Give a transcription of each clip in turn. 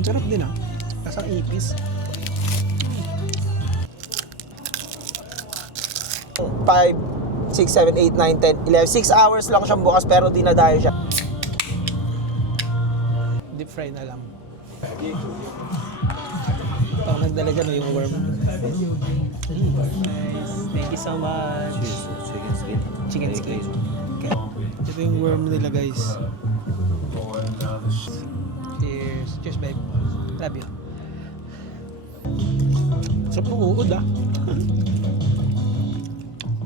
Ang sarap din ah. Kasang ipis. 5, 6, 7, 8, 9, 10, 11. 6 hours lang siyang bukas pero dinadayo siya. Deep fry na lang. Pag nagdalaga no yung worm. Thank you so much. Chicken skin. Chicken skin. Okay. Ito yung worm nila guys. Cheers. Cheers babe. Love you. Sarap ng uod ah.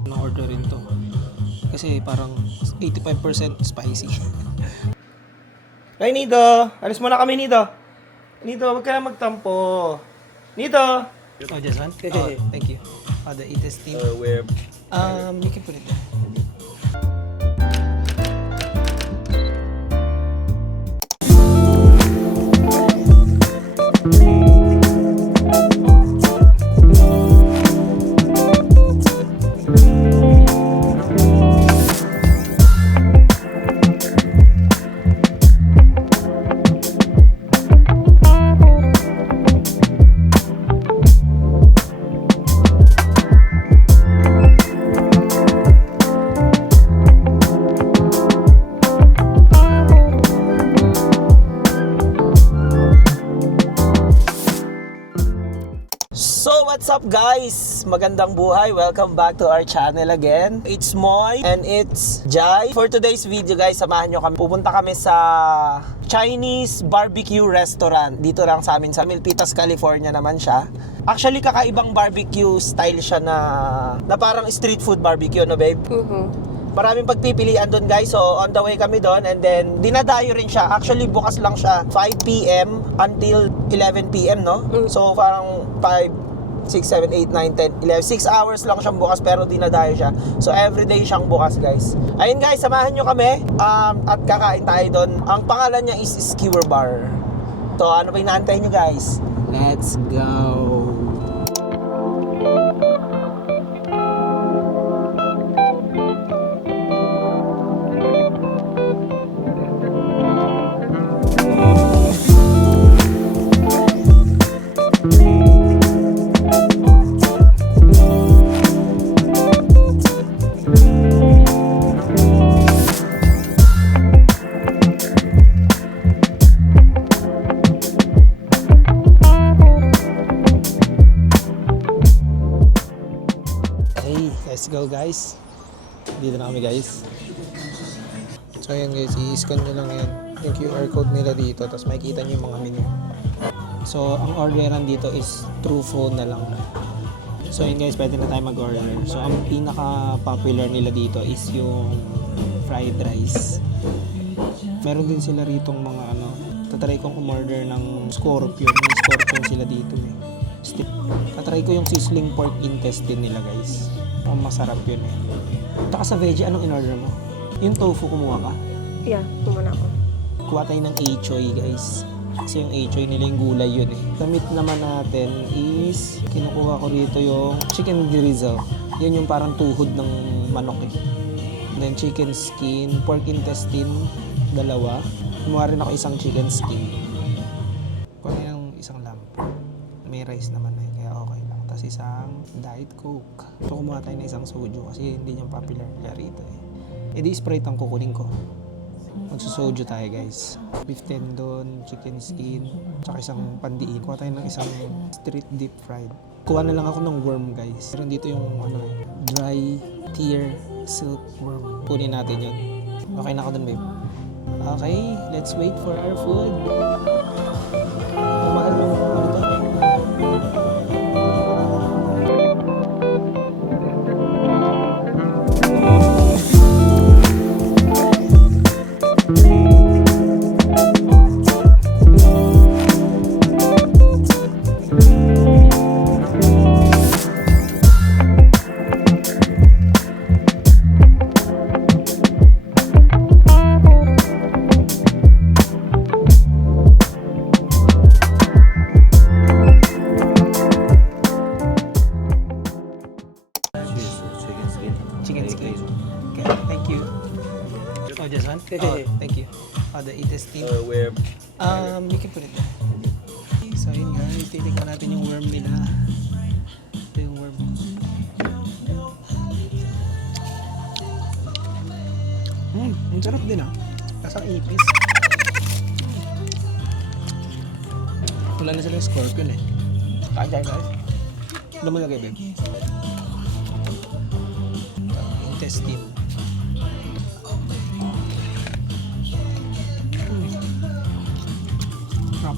Na-order rin to. Kasi parang 85% spicy. Ay, Nido! Alis muna kami, Nido. Nido, wag ka na magtampo. Nido! Oh, just one? Oh, thank you. Oh, the intestine. Where? You can put it there. So, what's up guys? Magandang buhay. Welcome back to our channel again. It's Moy and it's Jai. For today's video guys, samahan nyo kami. Pupunta kami sa Chinese barbecue restaurant. Dito lang sa amin sa Milpitas, California naman siya. Actually, kakaibang barbecue style siya na parang street food barbecue, no babe? Maraming pagpipilian doon guys. So on the way kami doon and then dinadayo rin siya. Actually bukas lang siya 5 p.m. until 11 p.m. no? So parang 5, 6, 7, 8, 9, 10, 11. 6 hours lang siyang bukas pero dinadayo siya. So everyday siyang bukas guys. Ayun guys, samahan nyo kami at kakain tayo doon. Ang pangalan niya is Skewer Bar. So ano pa inaantay nyo guys? Let's go! Let's go guys. Dito na kami guys. So ayan guys, i-scan nyo lang yan. Yung QR code nila dito. Tapos makikita nyo yung mga menu. So ang orderan dito is through phone na lang. So yun guys, pwede na tayo mag-order. So ang pinaka-popular nila dito is yung fried rice. Meron din sila ritong mga ano. Tatry kong umorder ng scorpion. May scorpion sila dito eh. Tatry ko yung sizzling pork intestine nila guys. Ang masarap yun eh. Taka sa veggie, anong in-order mo? Yung tofu kumuha ka? Yeah, kumuna ako. Kuha tayo ng choy guys. Kasi yung choy nila yung gulay yun eh. Sa meat naman natin is, kinukuha ko rito yung chicken grizzle. Yun yung parang tuhod ng manok eh. And then chicken skin, pork intestine, dalawa. Kumuha rin ako isang chicken skin. Kuha yung isang lamb. May rice naman eh, kaya okay lang. Tapos isang diet coke. So kumuha tayo ng isang soju kasi hindi niya popular kaya rito eh. E di Sprite ang kukunin ko. Magsusoju tayo guys. Beef tendon, chicken skin, tsaka isang pandiin. Kuha tayo ng isang street deep fried. Kuha na lang ako ng worm guys. Meron dito yung ano, dry tear silk worm. Kunin natin yun. Okay na ako dun babe. Okay, let's wait for our food. Mahal yung ano to? Chicken skin. Okay, thank you. Oh, just one? Oh, thank you. Oh, the intestine. Where? You can put it there. So ayun guys, titignan natin yung worm nila. Ito yung worm. Ang sarap din ah. Kasang ipis. Wala na silang scorpion eh. Kajay guys. Ano mo lagay, babe? Intestine. Sarap.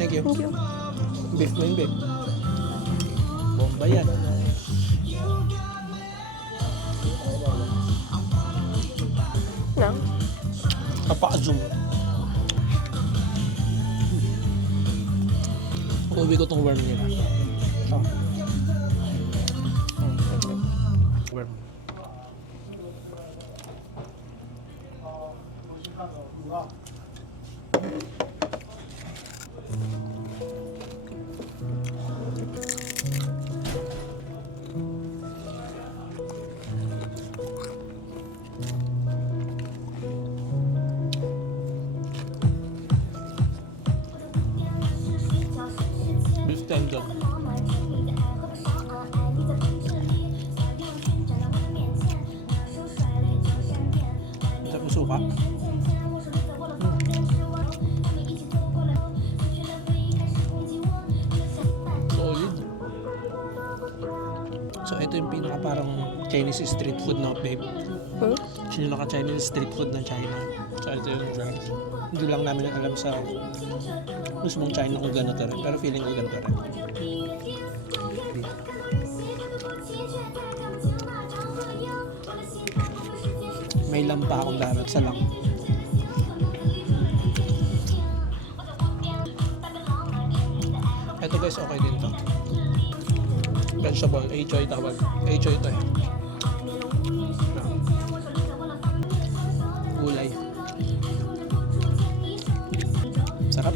Thank you. Beef mo yun, babe. Bomba yan. Nang? Kapa-zoom. Uwi ko tong worm nila. Oh. Worm. Beef tendon. Sarap ng suka. Solid. So ito yung pinaka parang Chinese street food na babe. Yung naka-Chinese street food ng China. So ito yung brand. Hindi lang namin alam sa mismong China kung ganito rin. Pero feeling ko ganito rin. May lampa akong darat sa lang. Ito guys, okay din to. Vegetable, choy tawag. Choy to eh. Gulay. Sarap.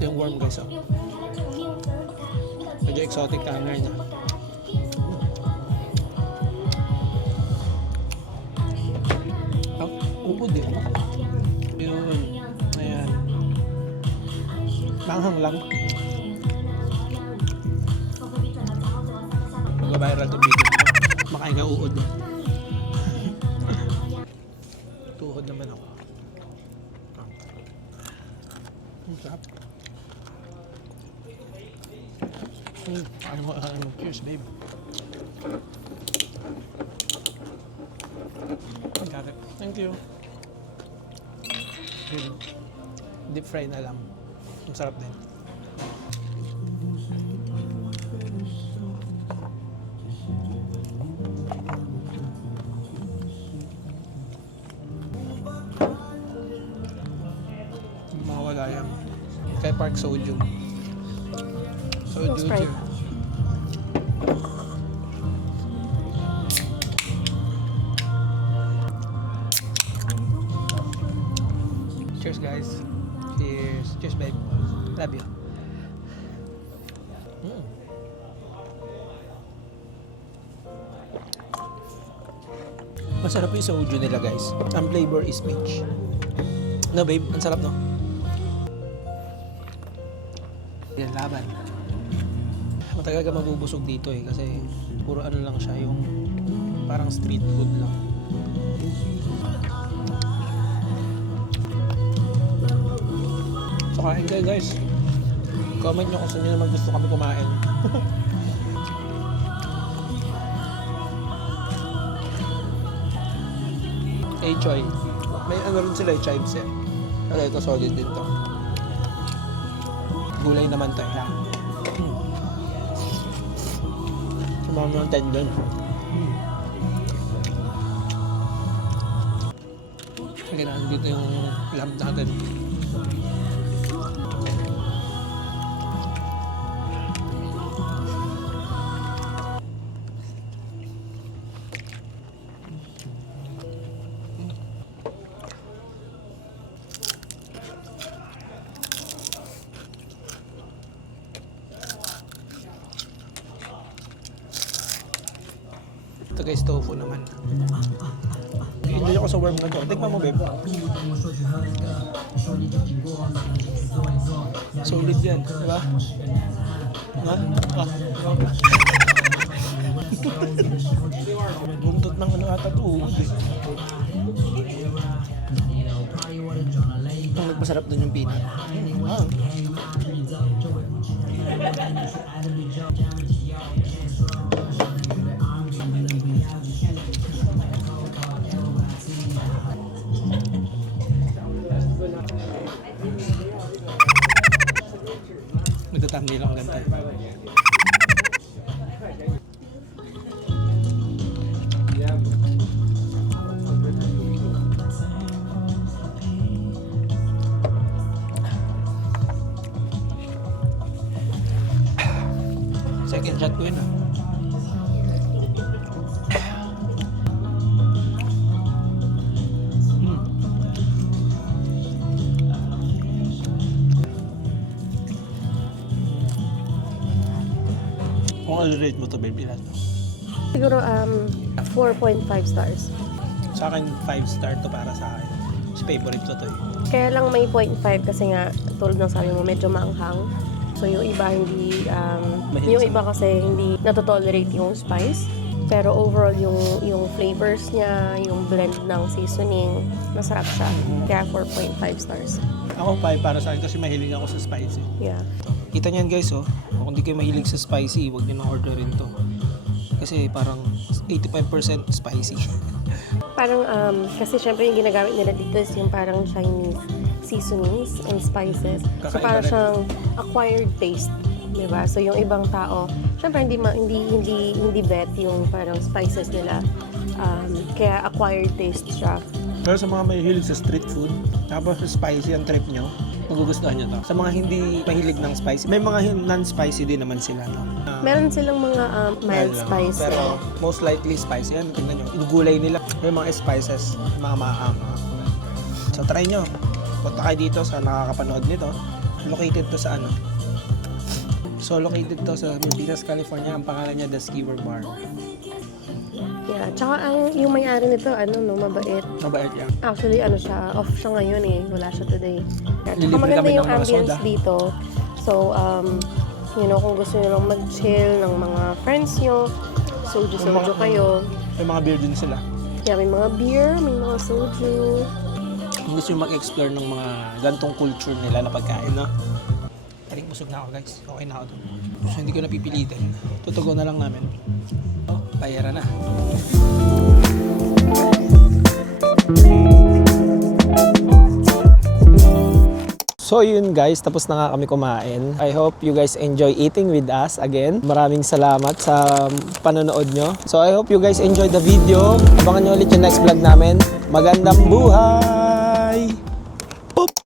Ito yung worm guys. Oh. Medyo exotic color niya. Uod eh. Yun. Ayan. Manghang lang. Mag-viral to video. Makain ka uod eh. Tuhod naman ako. Ang sarap. Ano, cheers babe. Got it. Thank you. Deep fry na lang. Ang sarap din. Mawala yan. Kay Park Soju. Soju. Sprite. Cheers guys. Cheers. Cheers babe. Love you. Masarap yung soju nila guys. Ang flavor is peach. No babe, ang sarap no? Yan, laban. Matagal ka mabubusog dito eh kasi puro ano lang siya yung parang street food lang. So kain kayo guys. Comment nyo kung saan nyo naman gusto kami kumain. Choy. May ano rin sila chives eh. Pero ito solid din to. Gulay naman to eh. Sumama ng tendon. Kailangan dito yung lamb natin. Ito guys, tofu naman. Enjoy ako sa worm na to. Tikman mo, babe. Solid yan, di ba? Ha? Buntot ng ano ata to. Ang nagpasarap dun yung peanut. Wow. Magtatamli lang ganda. Second shot ko yun ah. Kung ano-rate mo to, baby, lahat. Siguro 4.5 stars. Sa akin, 5 star to para sa akin. Kasi favorite ko to eh. Kaya lang may 0.5 kasi nga tulad ng sabi mo medyo maanghang. So yung iba hindi yung iba kasi hindi natotolerate yung spice. Pero overall yung flavors niya, yung blend ng seasoning, masarap siya. Kaya 4.5 stars. Ako 5 para sa akin kasi mahilig ako sa spicy. Yeah. Kita niyan guys oh, kung hindi kayo mahilig sa spicy, huwag niyo nang orderin to. Kasi parang 85% spicy. Parang kasi syempre yung ginagamit nila dito is yung parang Chinese seasonings and spices. So Kakaiba parang rin. siyang acquired taste, 'di ba? So yung ibang tao, syempre hindi bet yung parang spices nila. Kaya acquired taste siya. Pero sa mga mahilig sa street food, tapos spicy ang trip nyo, magugustuhan nyo to. Sa mga hindi mahilig ng spicy, may mga non-spicy din naman sila, no? Meron silang mga mild spice. Pero most likely spicy. Yan, tingnan nyo. Yung gulay nila, may mga spices, mga maang. So try nyo. Punta kayo dito sa nakakapanood nito. Located to sa ano? So located to sa Milpitas, California. Ang pangalan niya, The Skewer Bar. Yeah, tsaka yung may-ari nito, mabait. Mabait yan. Actually, siya, off siya ngayon eh. Wala siya today. Tsaka Lilibre maganda kami ng yung mga ambience soda. dito. So, kung gusto nyo lang mag-chill ng mga friends nyo, soju kayo. May mga beer din sila. Yeah, may mga beer, may mga soju. Kung gusto nyo mag-explore ng mga gantong culture nila na pagkain, no? Taring busog na ako, guys. Okay na ako doon. So, hindi ko napipilitin. Tutugon na lang namin. Oh, bayaran na. So yun guys, tapos na nga kami kumain. I hope you guys enjoy eating with us again. Maraming salamat sa panonood nyo. So I hope you guys enjoy the video. Abangan nyo ulit yung next vlog namin. Magandang buhay!